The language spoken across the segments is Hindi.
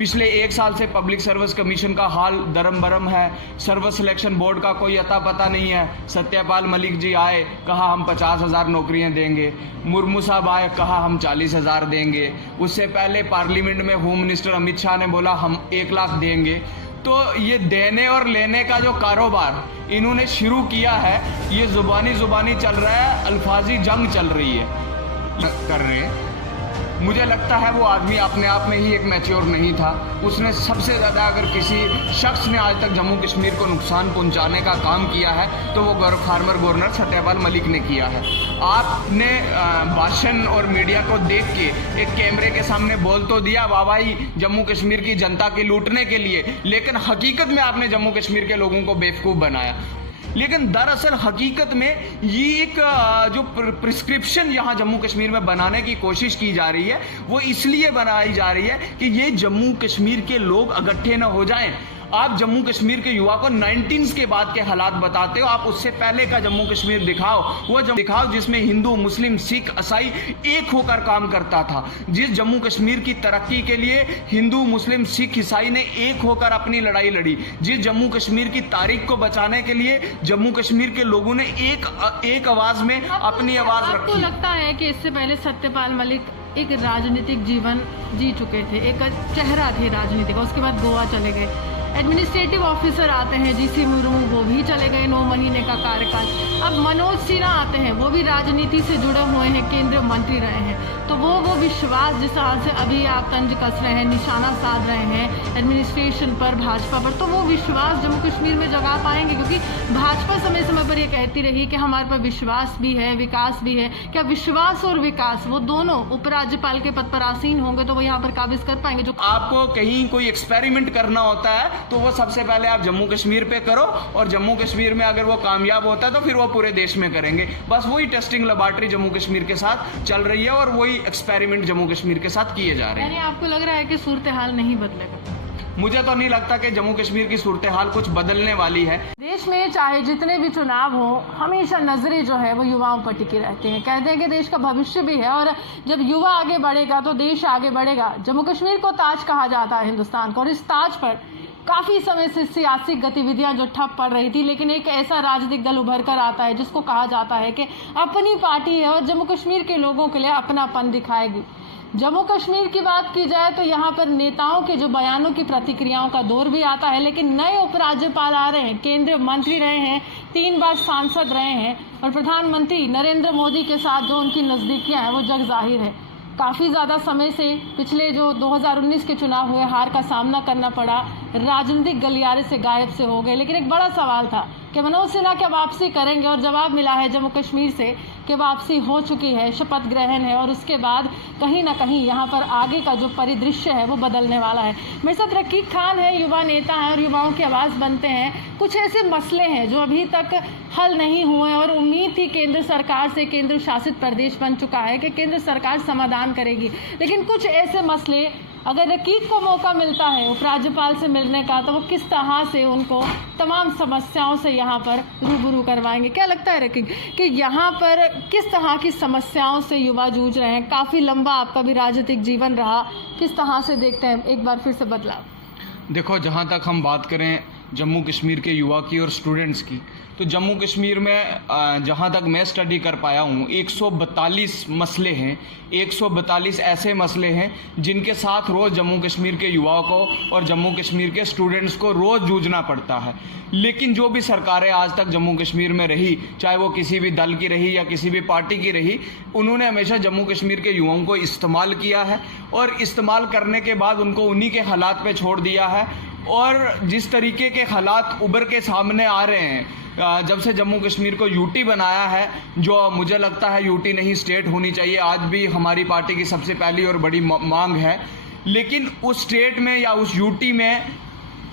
पिछले 1 साल से पब्लिक सर्विस कमीशन का हाल दरम बरम है। सर्विस सिलेक्शन बोर्ड का कोई अता पता नहीं है। सत्यपाल मलिक जी आए, कहा हम 50,000 नौकरियां देंगे। मुर्मू साहब आए, कहा हम 40,000 देंगे। उससे पहले पार्लियामेंट में होम मिनिस्टर अमित शाह ने बोला हम 1 लाख देंगे। तो ये देने और लेने का जो कारोबार इन्होंने शुरू किया है, ये जुबानी चल रहा है, अल्फाजी जंग चल रही है कर रहे हैं। मुझे लगता है वो आदमी अपने आप में ही एक मैच्योर नहीं था। उसने सबसे ज़्यादा अगर किसी शख्स ने आज तक जम्मू कश्मीर को नुकसान पहुंचाने का काम किया है तो वो फार्मर गवर्नर सत्यपाल मलिक ने किया है। आपने भाषण और मीडिया को देख के एक कैमरे के सामने बोल तो दिया वाह भाई जम्मू कश्मीर की जनता के लूटने के लिए, लेकिन हकीकत में आपने जम्मू कश्मीर के लोगों को बेवकूफ़ बनाया। लेकिन दरअसल हकीकत में ये एक जो प्रिस्क्रिप्शन यहाँ जम्मू कश्मीर में बनाने की कोशिश की जा रही है वो इसलिए बनाई जा रही है कि ये जम्मू कश्मीर के लोग इकट्ठे न हो जाएं। आप जम्मू कश्मीर के युवा को 19 के बाद के हालात बताते हो, आप उससे पहले का जम्मू कश्मीर दिखाओ। वो दिखाओ जिसमें हिंदू, मुस्लिम, सिख, ईसाई एक होकर काम करता था। जिस जम्मू कश्मीर की तरक्की के लिए हिंदू, मुस्लिम, सिख, ईसाई ने एक होकर अपनी लड़ाई लड़ी। जिस जम्मू कश्मीर की तारीख को बचाने के लिए जम्मू कश्मीर के लोगों ने एक आवाज में अपनी आवाज रखी। आपको लगता है कि इससे पहले सत्यपाल मलिक एक राजनीतिक जीवन जी चुके थे, एक चेहरा थे राजनीति का, उसके बाद गोवा चले गए। एडमिनिस्ट्रेटिव ऑफिसर आते हैं जीसी मुर्मू, वो भी चले गए 9 महीने का कार्यकाल। अब मनोज सिन्हा आते हैं, वो भी राजनीति से जुड़े हुए हैं, केंद्रीय मंत्री रहे हैं। तो वो विश्वास जिस तरह से अभी आप तंज कस रहे हैं, निशाना साध रहे हैं एडमिनिस्ट्रेशन पर, भाजपा पर, तो वो विश्वास जम्मू कश्मीर में जगा पाएंगे? क्योंकि भाजपा समय समय पर ये कहती रही कि हमारे पर विश्वास भी है, विकास भी है। क्या विश्वास और विकास वो दोनों उपराज्यपाल के पद पर आसीन होंगे तो वो यहाँ पर काबिज कर पाएंगे? जो आपको कहीं कोई एक्सपेरिमेंट करना होता है तो वो सबसे पहले आप जम्मू कश्मीर पे करो, और जम्मू कश्मीर में अगर वो कामयाब होता है तो फिर वो पूरे देश में करेंगे। बस वही टेस्टिंग लेबॉर्टरी जम्मू कश्मीर के साथ चल रही है और वही एक्सपेरिमेंट जम्मू कश्मीर के साथ किए जा रहे हैं। यानी आपको लग रहा है कि सूरत हाल नहीं बदलेगा? मुझे तो नहीं लगता कि जम्मू कश्मीर की सूरत हाल कुछ बदलने वाली है। देश में चाहे जितने भी चुनाव हो, हमेशा नजरें जो है वो युवाओं पर टिकी रहती हैं। कहते हैं कि देश का भविष्य भी है, और जब युवा आगे बढ़ेगा तो देश आगे बढ़ेगा। जम्मू कश्मीर को ताज कहा जाता है हिंदुस्तान का, और इस ताज पर काफ़ी समय से सियासी गतिविधियां जो ठप पड़ रही थी, लेकिन एक ऐसा राजनीतिक दल उभर कर आता है जिसको कहा जाता है कि अपनी पार्टी है और जम्मू कश्मीर के लोगों के लिए अपनापन दिखाएगी। जम्मू कश्मीर की बात की जाए तो यहाँ पर नेताओं के जो बयानों की प्रतिक्रियाओं का दौर भी आता है, लेकिन नए उपराज्यपाल आ रहे हैं, केंद्रीय मंत्री रहे हैं, 3 बार सांसद रहे हैं, और प्रधानमंत्री नरेंद्र मोदी के साथ जो उनकी नज़दीकियाँ हैं वो जग जाहिर है। काफ़ी ज़्यादा समय से पिछले जो 2019 के चुनाव हुए, हार का सामना करना पड़ा, राजनीतिक गलियारे से गायब से हो गए। लेकिन एक बड़ा सवाल था कि मनोज सिन्हा क्या वापसी करेंगे, और जवाब मिला है जम्मू कश्मीर से कि वापसी हो चुकी है, शपथ ग्रहण है, और उसके बाद कहीं ना कहीं यहाँ पर आगे का जो परिदृश्य है वो बदलने वाला है। मेरे साथ रकीब खान है, युवा नेता हैं और युवाओं की आवाज़ बनते हैं। कुछ ऐसे मसले हैं जो अभी तक हल नहीं हुए, और उम्मीद थी केंद्र सरकार से, केंद्र शासित प्रदेश बन चुका है, कि केंद्र सरकार समाधान करेगी। लेकिन कुछ ऐसे मसले अगर रकीब को मौका मिलता है उपराज्यपाल से मिलने का, तो वो किस तरह से उनको तमाम समस्याओं से यहाँ पर रूबरू करवाएंगे? क्या लगता है रकीब कि यहाँ पर किस तरह की समस्याओं से युवा जूझ रहे हैं? काफ़ी लंबा आपका भी राजनीतिक जीवन रहा, किस तरह से देखते हैं एक बार फिर से बदलाव? देखो, जहाँ तक हम बात करें जम्मू कश्मीर के युवा की और स्टूडेंट्स की, तो जम्मू कश्मीर में जहाँ तक मैं स्टडी कर पाया हूँ 142 मसले हैं। 142 ऐसे मसले हैं जिनके साथ रोज़ जम्मू कश्मीर के युवाओं को और जम्मू कश्मीर के स्टूडेंट्स को रोज़ जूझना पड़ता है। लेकिन जो भी सरकारें आज तक जम्मू कश्मीर में रही, चाहे वो किसी भी दल की रही या किसी भी पार्टी की रही, उन्होंने हमेशा जम्मू कश्मीर के युवाओं को इस्तेमाल किया है, और इस्तेमाल करने के बाद उनको उन्हीं के हालात पे छोड़ दिया है। और जिस तरीके के हालात उभर के सामने आ रहे हैं, जब से जम्मू कश्मीर को यूटी बनाया है, जो मुझे लगता है यूटी नहीं स्टेट होनी चाहिए, आज भी हमारी पार्टी की सबसे पहली और बड़ी मांग है, लेकिन उस स्टेट में या उस यूटी में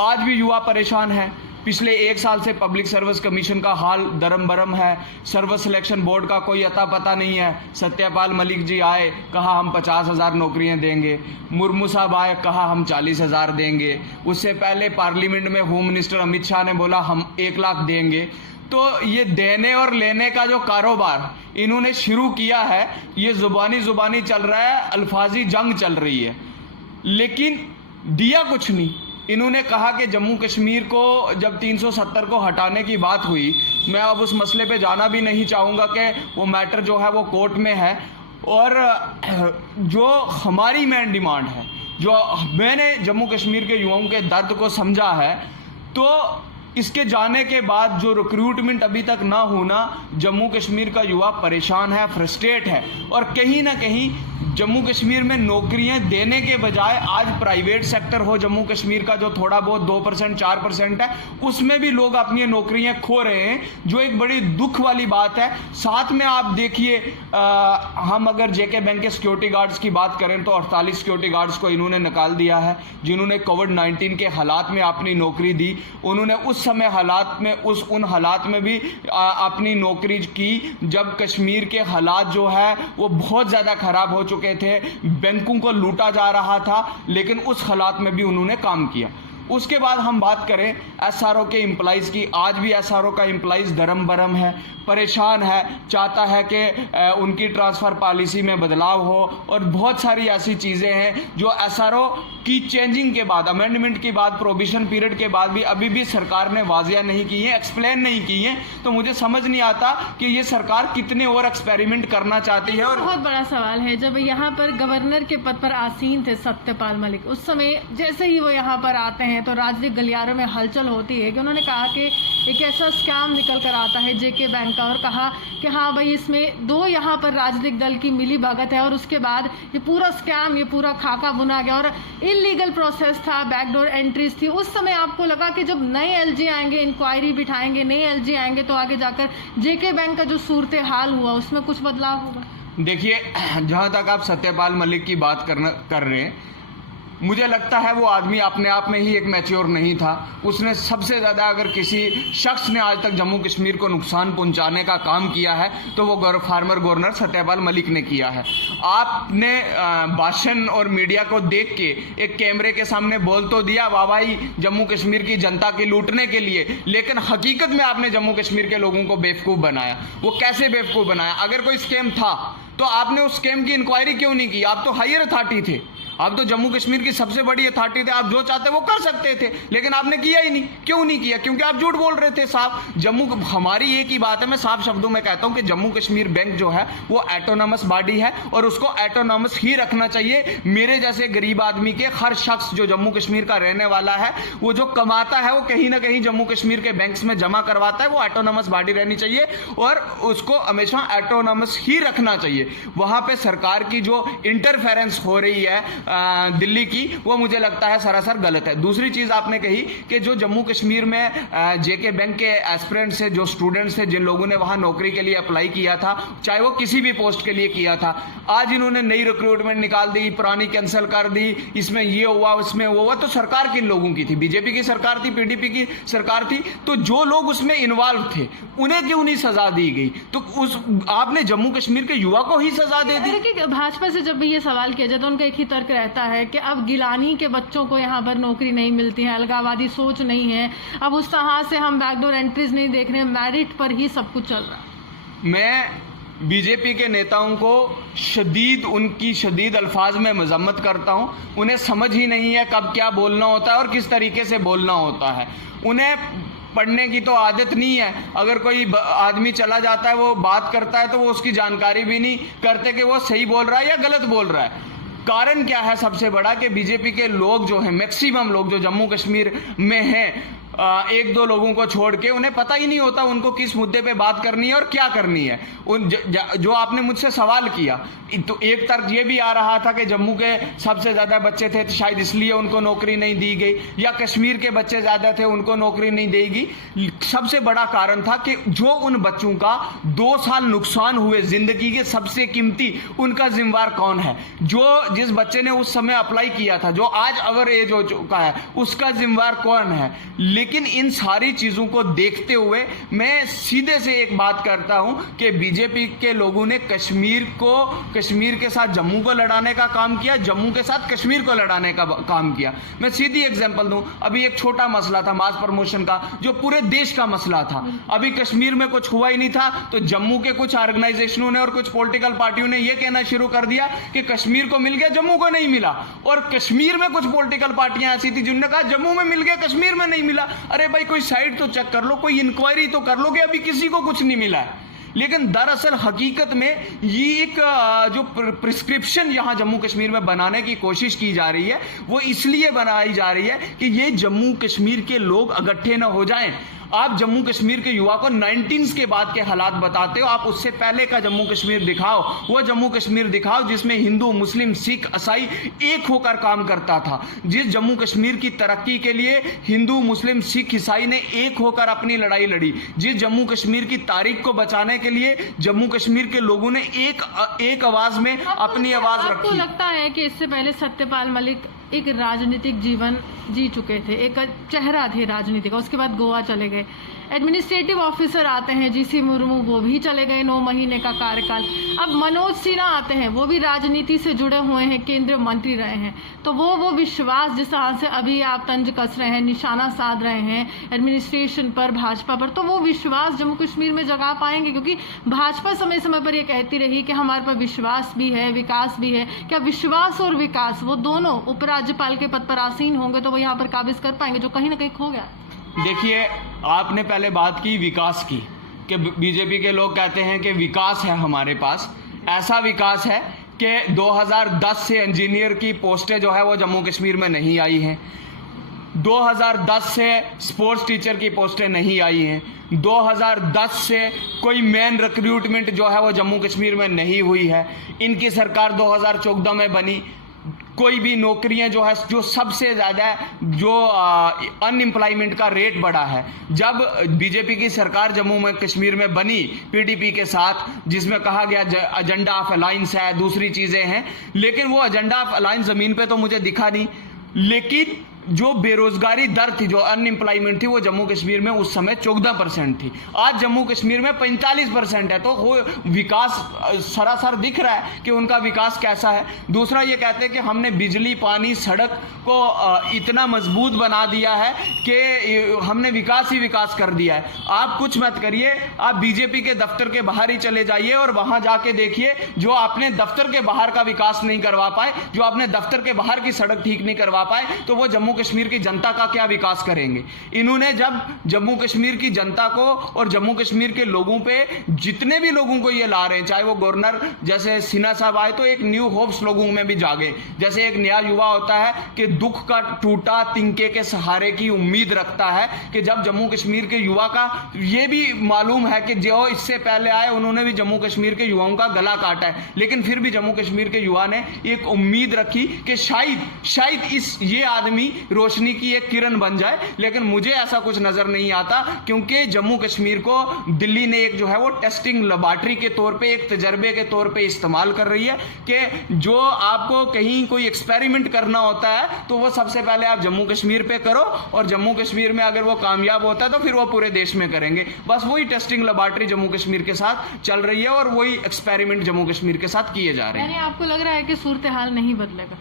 आज भी युवा परेशान है। पिछले 1 साल से पब्लिक सर्विस कमीशन का हाल दरम बरम है। सर्विस सिलेक्शन बोर्ड का कोई अता पता नहीं है। सत्यपाल मलिक जी आए, कहा हम 50,000 नौकरियां देंगे। मुर्मू साहब आए, कहा हम 40,000 देंगे। उससे पहले पार्लियामेंट में होम मिनिस्टर अमित शाह ने बोला हम 1 लाख देंगे। तो ये देने और लेने का जो कारोबार इन्होंने शुरू किया है, ये जुबानी चल रहा है, अल्फाजी जंग चल रही है। लेकिन दिया कुछ नहीं। इन्होंने कहा कि जम्मू कश्मीर को जब 370 को हटाने की बात हुई, मैं अब उस मसले पे जाना भी नहीं चाहूँगा कि वो मैटर जो है वो कोर्ट में है, और जो हमारी मेन डिमांड है, जो मैंने जम्मू कश्मीर के युवाओं के दर्द को समझा है, तो इसके जाने के बाद जो रिक्रूटमेंट अभी तक ना होना, जम्मू कश्मीर का युवा परेशान है, फ्रस्ट्रेट है, और कहीं ना कहीं जम्मू कश्मीर में नौकरियां देने के बजाय आज प्राइवेट सेक्टर हो जम्मू कश्मीर का, जो थोड़ा बहुत 2% 4% है, उसमें भी लोग अपनी नौकरियां खो रहे हैं, जो एक बड़ी दुख वाली बात है। साथ में आप देखिए, हम अगर जेके बैंक के सिक्योरिटी गार्ड्स की बात करें तो 48 सिक्योरिटी गार्ड्स को इन्होंने निकाल दिया है, जिन्होंने कोविड-19 के हालात में अपनी नौकरी दी। उन्होंने उस समय हालात में उन हालात में भी अपनी नौकरी की जब कश्मीर के हालात जो है वो बहुत ज़्यादा ख़राब हो चुके थे, बैंकों को लूटा जा रहा था, लेकिन उस हालात में भी उन्होंने काम किया। उसके बाद हम बात करें एसआरओ के एम्प्लॉइज़ की, आज भी एसआरओ का एम्प्लॉइज़ दरम बरम है, परेशान है, चाहता है कि उनकी ट्रांसफ़र पॉलिसी में बदलाव हो, और बहुत सारी ऐसी चीज़ें हैं जो एसआरओ की चेंजिंग के बाद, अमेंडमेंट के बाद, प्रोविजन पीरियड के बाद भी अभी भी सरकार ने वाजिया नहीं की है, एक्सप्लेन नहीं की है। तो मुझे समझ नहीं आता कि ये सरकार कितने और एक्सपेरिमेंट करना चाहती है। और बहुत बड़ा सवाल है, जब यहाँ पर गवर्नर के पद पर आसीन थे सत्यपाल मलिक, उस समय जैसे ही वो यहाँ पर आते हैं तो राजनीतिक गलियारों में हलचल होती है कि उन्होंने कहा कि एक ऐसा स्कैम निकल कर आता है जेके बैंक का, और कहा कि हाँ भाई इसमें 2 यहाँ पर राजनीतिक दल की मिली भगत है, और उसके बाद ये पूरा स्कैम, ये पूरा खाका बुना गया, और इलीगल प्रोसेस था, बैकडोर एंट्रीज थी। उस समय आपको लगा कि जब नए एलजी आएंगे, इंक्वायरी बिठाएंगे, नए एलजी आएंगे, तो आगे जाकर जेके बैंक का जो सूरत हाल हुआ उसमें कुछ बदलाव होगा? देखिए, जहाँ तक आप सत्यपाल मलिक की बात कर रहे हैं, मुझे लगता है वो आदमी अपने आप में ही एक मैच्योर नहीं था। उसने सबसे ज़्यादा अगर किसी शख्स ने आज तक जम्मू कश्मीर को नुकसान पहुंचाने का काम किया है तो वो फार्मर गवर्नर सत्यपाल मलिक ने किया है। आपने भाषण और मीडिया को देख के एक कैमरे के सामने बोल तो दिया वाह भाई जम्मू कश्मीर की जनता की लूटने के लिए, लेकिन हकीकत में आपने जम्मू कश्मीर के लोगों को बेवकूफ़ बनाया। वो कैसे बेवकूफ़ बनाया? अगर कोई स्कैम था तो आपने उस स्कैम की इंक्वायरी क्यों नहीं की? आप तो हायर अथॉरिटी थे, आप तो जम्मू कश्मीर की सबसे बड़ी अथॉरिटी थे, आप जो चाहते वो कर सकते थे, लेकिन आपने किया ही नहीं। क्यों नहीं किया? क्योंकि आप झूठ बोल रहे थे साफ। हमारी एक ही बात है, मैं साफ शब्दों में कहता हूं कि जम्मू कश्मीर बैंक जो है वो एटोनॉमस बॉडी है और उसको एटोनॉमस ही रखना चाहिए। मेरे जैसे गरीब आदमी के हर शख्स जो जम्मू कश्मीर का रहने वाला है, वो जो कमाता है वो कहीं ना कहीं जम्मू कश्मीर के बैंक्स में जमा करवाता है। वो एटोनॉमस बॉडी रहनी चाहिए और उसको हमेशा एटोनॉमस ही रखना चाहिए। वहां पे सरकार की जो इंटरफेरेंस हो रही है दिल्ली की, वो मुझे लगता है सरासर गलत है। दूसरी चीज आपने कही कि जो जम्मू कश्मीर में जेके बैंक के एस्पिरेंट्स से, जो स्टूडेंट्स थे, जिन लोगों ने वहां नौकरी के लिए अप्लाई किया था, चाहे वो किसी भी पोस्ट के लिए किया था, आज इन्होंने नई रिक्रूटमेंट निकाल दी, पुरानी कैंसिल कर दी, इसमें ये हुआ उसमें वो हुआ। तो सरकार किन लोगों की थी? बीजेपी की सरकार थी, पीडीपी की सरकार थी। तो जो लोग उसमें इन्वॉल्व थे उन्हें क्यों नहीं सजा दी गई? तो आपने जम्मू कश्मीर के युवा को ही सजा दे दी। देखिए, भाजपा से जब भी ये सवाल किया जाए तो उनका एक ही तर्क रहता है कि अब गिलानी के बच्चों को यहाँ पर नौकरी नहीं मिलती है, अलगावादी सोच नहीं है, अब उस तरह से हम बैकडोर एंट्रीज नहीं देख रहे, मेरिट पर ही सब कुछ चल रहा है। मैं बीजेपी के नेताओं को उनकी शदीद अल्फाज में मजम्मत करता हूँ। उन्हें समझ ही नहीं है कब क्या बोलना होता है और किस तरीके से बोलना होता है। उन्हें पढ़ने की तो आदत नहीं है। अगर कोई आदमी चला जाता है, वो बात करता है, तो वो उसकी जानकारी भी नहीं करते कि वो सही बोल रहा है या गलत बोल रहा है। कारण क्या है सबसे बड़ा? कि बीजेपी के लोग जो हैं, मैक्सिमम लोग जो जम्मू कश्मीर में हैं, 1-2 लोगों को छोड़ के, उन्हें पता ही नहीं होता उनको किस मुद्दे पे बात करनी है और क्या करनी है। जो आपने मुझसे सवाल किया, तो एक तर्क ये भी आ रहा था कि जम्मू के सबसे ज़्यादा बच्चे थे, शायद इसलिए उनको नौकरी नहीं दी गई, या कश्मीर के बच्चे ज़्यादा थे उनको नौकरी नहीं देगी। सबसे बड़ा कारण था कि जो उन बच्चों का 2 साल नुकसान हुए ज़िंदगी के सबसे कीमती, उनका जिम्मेवार कौन है? जिस बच्चे ने उस समय अप्लाई किया था, जो आज अवर एज हो चुका है, उसका जिम्मेवार कौन है? लेकिन इन सारी चीजों को देखते हुए मैं सीधे से एक बात करता हूं कि बीजेपी के लोगों ने कश्मीर के साथ जम्मू को लड़ाने का काम किया, जम्मू के साथ कश्मीर को लड़ाने का काम किया। मैं सीधी एग्जांपल दूं, अभी एक छोटा मसला था मास प्रमोशन का, जो पूरे देश का मसला था। अभी कश्मीर में कुछ हुआ ही नहीं था, तो जम्मू के कुछ ऑर्गेनाइजेशनों ने और कुछ पॉलिटिकल पार्टियों ने यह कहना शुरू कर दिया कि कश्मीर को मिल गया, जम्मू को नहीं मिला। और कश्मीर में कुछ पॉलिटिकल पार्टियां ऐसी थी जिन्होंने कहा जम्मू में मिल गया, कश्मीर में नहीं मिला। अरे भाई, कोई साइड तो चेक कर लो, कोई इंक्वायरी तो कर लो कि अभी किसी को कुछ नहीं मिला है। लेकिन दरअसल हकीकत में ये एक जो प्रिस्क्रिप्शन यहां जम्मू कश्मीर में बनाने की कोशिश की जा रही है, वो इसलिए बनाई जा रही है कि ये जम्मू कश्मीर के लोग इकट्ठे न हो जाएं। आप जम्मू कश्मीर के युवा को 19 के बाद के हालात बताते हो, आप उससे पहले का जम्मू कश्मीर दिखाओ। वो जम्मू कश्मीर दिखाओ जिसमें हिंदू, मुस्लिम, सिख, ईसाई एक होकर काम करता था। जिस जम्मू कश्मीर की तरक्की के लिए हिंदू, मुस्लिम, सिख, ईसाई ने एक होकर अपनी लड़ाई लड़ी। जिस जम्मू कश्मीर की तारीख को बचाने के लिए जम्मू कश्मीर के लोगों ने एक आवाज में अपनी आवाज रखी। आपको लगता है कि इससे पहले सत्यपाल मलिक एक राजनीतिक जीवन जी चुके थे, एक चेहरा थे राजनीति का, उसके बाद गोवा चले गए। एडमिनिस्ट्रेटिव ऑफिसर आते हैं जीसी मुर्मू, वो भी चले गए, 9 महीने का कार्यकाल। अब मनोज सिन्हा आते हैं, वो भी राजनीति से जुड़े हुए हैं, केंद्रीय मंत्री रहे हैं। तो वो विश्वास जिस तरह से अभी आप तंज कस रहे हैं, निशाना साध रहे हैं एडमिनिस्ट्रेशन पर, भाजपा पर, तो वो विश्वास जम्मू कश्मीर में जगा पाएंगे? क्योंकि भाजपा समय समय पर ये कहती रही कि हमारे पर विश्वास भी है, विकास भी है। क्या विश्वास और विकास वो दोनों उपराज्यपाल के पद पर आसीन होंगे तो वो यहाँ पर काबिज कर पाएंगे, जो कहीं ना कहीं खो गया? देखिए, आपने पहले बात की विकास की, कि बीजेपी के लोग कहते हैं कि विकास है हमारे पास। ऐसा विकास है कि 2010 से इंजीनियर की पोस्टें जो है वो जम्मू कश्मीर में नहीं आई हैं। 2010 से स्पोर्ट्स टीचर की पोस्टें नहीं आई हैं। 2010 से कोई मेन रिक्रूटमेंट जो है वो जम्मू कश्मीर में नहीं हुई है। इनकी सरकार 2014 में बनी। कोई भी नौकरियां जो है, जो सबसे ज़्यादा जो अनएम्प्लॉयमेंट का रेट बढ़ा है, जब बीजेपी की सरकार जम्मू में कश्मीर में बनी पीडीपी के साथ, जिसमें कहा गया एजेंडा ऑफ अलायंस है, दूसरी चीज़ें हैं, लेकिन वो एजेंडा ऑफ अलायंस ज़मीन पे तो मुझे दिखा नहीं। लेकिन जो बेरोजगारी दर थी, जो अनएम्प्लॉयमेंट थी, वो जम्मू कश्मीर में उस समय 14% थी। आज जम्मू कश्मीर में 45% है। तो वो विकास सरासर दिख रहा है कि उनका विकास कैसा है। दूसरा ये कहते हैं कि हमने बिजली, पानी, सड़क को इतना मजबूत बना दिया है कि हमने विकास ही विकास कर दिया है। आप कुछ मत करिए, आप बीजेपी के दफ्तर के बाहर ही चले जाइए और वहां जाके देखिए, जो आपने दफ्तर के बाहर का विकास नहीं करवा पाए, जो आपने दफ्तर के बाहर की सड़क ठीक नहीं करवा पाए, तो वो जम्मू कश्मीर की जनता का क्या विकास करेंगे? इन्होंने जब जम्मू कश्मीर की जनता को और जम्मू कश्मीर के लोगों पे, जितने भी लोगों को ये ला रहे हैं, चाहे वो गवर्नर जैसे सिन्हा साहब आए तो एक न्यू होप्स लोगों में भी जागे। जैसे एक नया युवा होता है कि दुख का टूटा तिनके के सहारे की उम्मीद रखता है, कि जब जम्मू कश्मीर के युवा का ये भी मालूम है कि जो इससे पहले आए उन्होंने भी जम्मू कश्मीर के युवाओं का गला काटा है, लेकिन फिर भी जम्मू कश्मीर के युवा ने एक उम्मीद रखी कि शायद ये आदमी रोशनी की एक किरण बन जाए। लेकिन मुझे ऐसा कुछ नजर नहीं आता, क्योंकि जम्मू कश्मीर को दिल्ली ने एक जो है वो टेस्टिंग लेबोरेटरी के तौर पे, एक तजर्बे के तौर पे इस्तेमाल कर रही है कि जो आपको कहीं कोई एक्सपेरिमेंट करना होता है तो वो सबसे पहले आप जम्मू कश्मीर पे करो, और जम्मू कश्मीर में अगर वो कामयाब होता है तो फिर वो पूरे देश में करेंगे। बस वही टेस्टिंग लेबोरेटरी जम्मू कश्मीर के साथ चल रही है और वही एक्सपेरिमेंट जम्मू कश्मीर के साथ किए जा रहे हैं। यानी आपको लग रहा है कि सूरत हाल नहीं बदलेगा?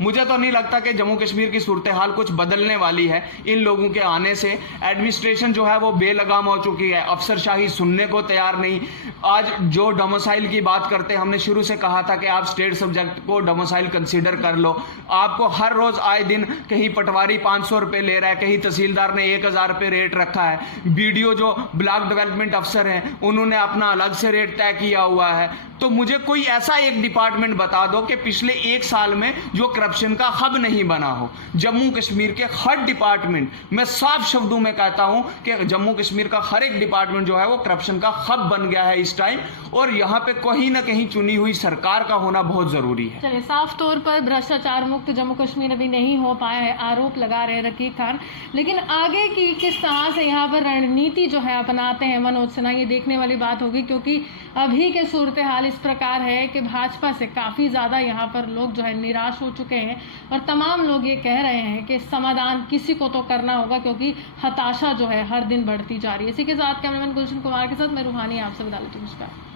मुझे तो नहीं लगता कि जम्मू कश्मीर की सूरत हाल कुछ बदलने वाली है इन लोगों के आने से। एडमिनिस्ट्रेशन जो है वो बेलगाम हो चुकी है, अफसरशाही सुनने को तैयार नहीं। आज जो डोमिसाइल की बात करते हैं, हमने शुरू से कहा था कि आप स्टेट सब्जेक्ट को डोमिसाइल कंसीडर कर लो। आपको हर रोज आए दिन कहीं पटवारी 500 रुपये ले रहा है, कहीं तहसीलदार ने 1000 रुपये रेट रखा है, बीडीओ जो ब्लॉक डेवलपमेंट अफसर हैं उन्होंने अपना अलग से रेट तय किया हुआ है। तो मुझे कोई ऐसा एक डिपार्टमेंट बता दो कि पिछले 1 साल में जो करप्शन का हब नहीं बना हो। जम्मू कश्मीर के हर डिपार्टमेंट, मैं साफ शब्दों में कहता हूं कि जम्मू कश्मीर का हर एक डिपार्टमेंट जो है वो करप्शन का हब बन गया है इस टाइम, और यहाँ पे कहीं ना कहीं चुनी हुई सरकार का होना बहुत जरूरी है। चलिए, साफ तौर पर भ्रष्टाचार मुक्त जम्मू कश्मीर अभी नहीं हो पाया है, आरोप लगा रहे हैं रकीब खान। लेकिन आगे की किस तरह से यहाँ पर रणनीति जो है अपनाते हैं मनोज सिन्हा, ये देखने वाली बात होगी, क्योंकि अभी के सूरत हाल इस प्रकार है कि भाजपा से काफी ज्यादा यहाँ पर लोग जो है निराश हो चुके हैं और तमाम लोग ये कह रहे हैं कि समाधान किसी को तो करना होगा, क्योंकि हताशा जो है हर दिन बढ़ती जा रही है। इसी के साथ कैमरामैन गुलशन कुमार के साथ मैं रूहानी आपसे विदा लेती हूँ। नमस्कार।